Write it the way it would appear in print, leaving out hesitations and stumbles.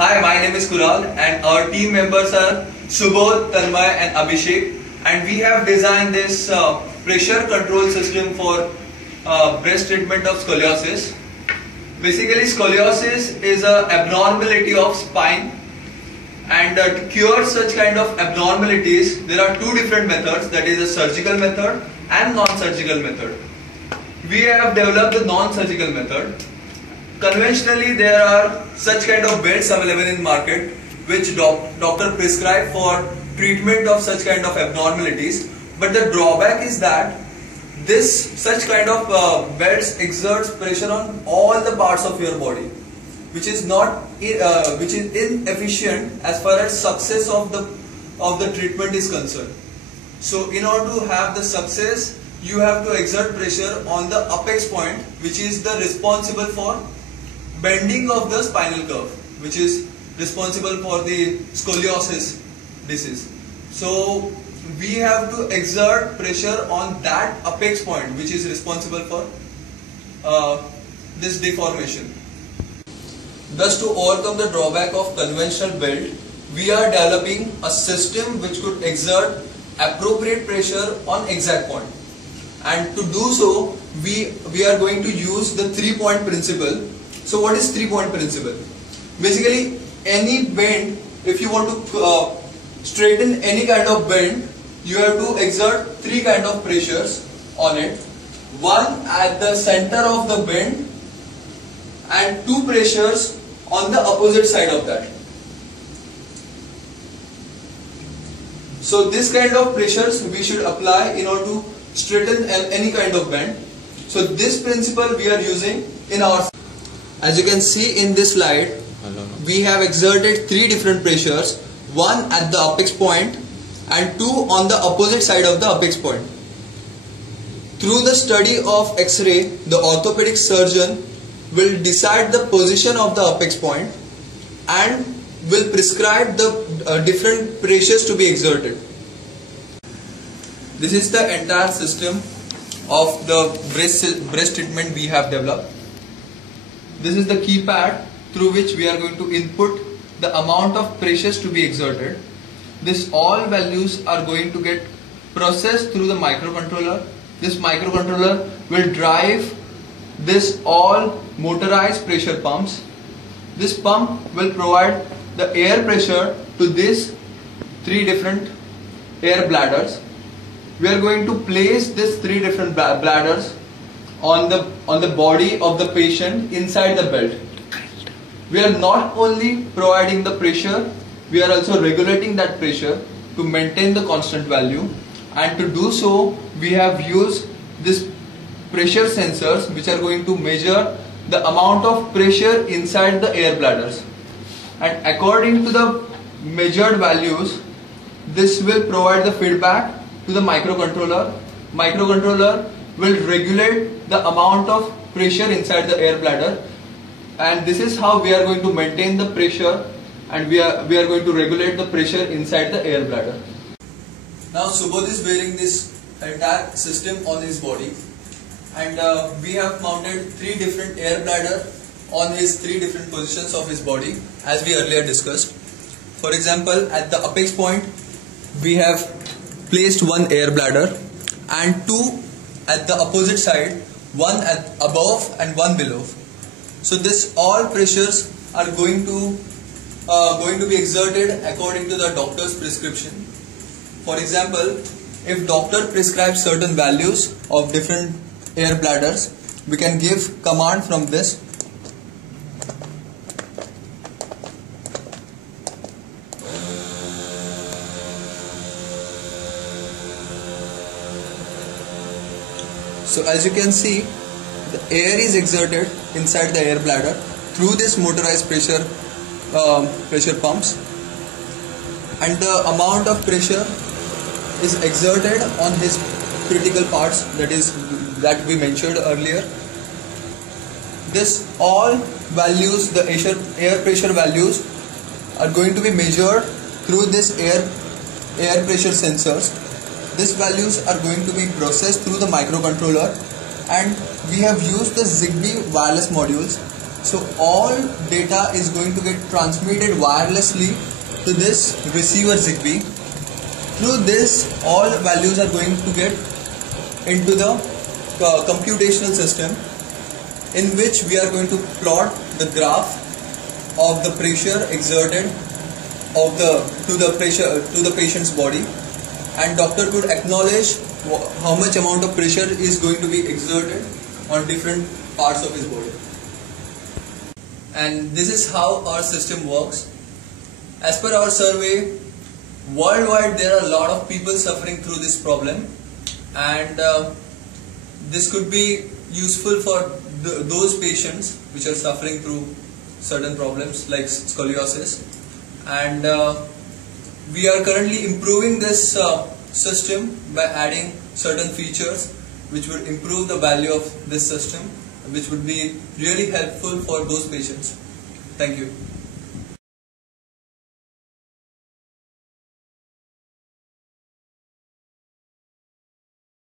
Hi, my name is Kural and our team members are Subodh, Tanmay and Abhishek, and we have designed this pressure control system for breast treatment of scoliosis. Basically, scoliosis is an abnormality of spine, and to cure such kind of abnormalities there are two different methods, that is a surgical method and non-surgical method. We have developed the non-surgical method. Conventionally, there are such kind of beds available in market which doctor prescribe for treatment of such kind of abnormalities. But the drawback is that such kind of beds exerts pressure on all the parts of your body, which is inefficient as far as success of the treatment is concerned. So, in order to have the success, you have to exert pressure on the apex point, which is the responsible for bending of the spinal curve, which is responsible for the scoliosis disease. So we have to exert pressure on that apex point, which is responsible for this deformation. Thus, to overcome the drawback of conventional belt, we are developing a system which could exert appropriate pressure on exact point. And to do so, we are going to use the 3-point principle. So what is 3-point principle? Basically, any bend, if you want to straighten any kind of bend, you have to exert 3 kind of pressures on it. One at the center of the bend and 2 pressures on the opposite side of that. So this kind of pressures we should apply in order to straighten any kind of bend. So this principle we are using in our. As you can see in this slide, we have exerted 3 different pressures, one at the apex point and 2 on the opposite side of the apex point. Through the study of X-ray, the orthopedic surgeon will decide the position of the apex point and will prescribe the different pressures to be exerted. This is the entire system of the breast treatment we have developed. This is the keypad through which we are going to input the amount of pressures to be exerted. This all values are going to get processed through the microcontroller. This microcontroller will drive this all motorized pressure pumps. This pump will provide the air pressure to these 3 different air bladders. We are going to place these 3 different bladders on the body of the patient inside the belt. We are not only providing the pressure, we are also regulating that pressure to maintain the constant value, and to do so we have used these pressure sensors which are going to measure the amount of pressure inside the air bladders, and according to the measured values this will provide the feedback to the microcontroller. Microcontroller will regulate the amount of pressure inside the air bladder, and this is how we are going to maintain the pressure, and we are going to regulate the pressure inside the air bladder. Now Subodh is wearing this entire system on his body, and we have mounted 3 different air bladder on his 3 different positions of his body, as we earlier discussed. For example, at the apex point we have placed 1 air bladder and 2 at the opposite side, 1 at above and 1 below. So this all pressures are going to be exerted according to the doctor's prescription. For example, if doctor prescribes certain values of different air bladders, we can give command from this. So as you can see, the air is exerted inside the air bladder through this motorized pressure pumps, and the amount of pressure is exerted on his critical parts, that we mentioned earlier. This all values, the air pressure values, are going to be measured through this air pressure sensors. These values are going to be processed through the microcontroller, and we have used the Zigbee wireless modules So all data is going to get transmitted wirelessly to this receiver Zigbee. Through this, all values are going to get into the computational system, in which we are going to plot the graph of the pressure exerted to the patient's body, and doctor could acknowledge how much amount of pressure is going to be exerted on different parts of his body. And this is how our system works. As per our survey, worldwide there are a lot of people suffering through this problem, and this could be useful for those patients which are suffering through certain problems like scoliosis. And we are currently improving this system by adding certain features which would improve the value of this system, which would be really helpful for those patients. Thank you.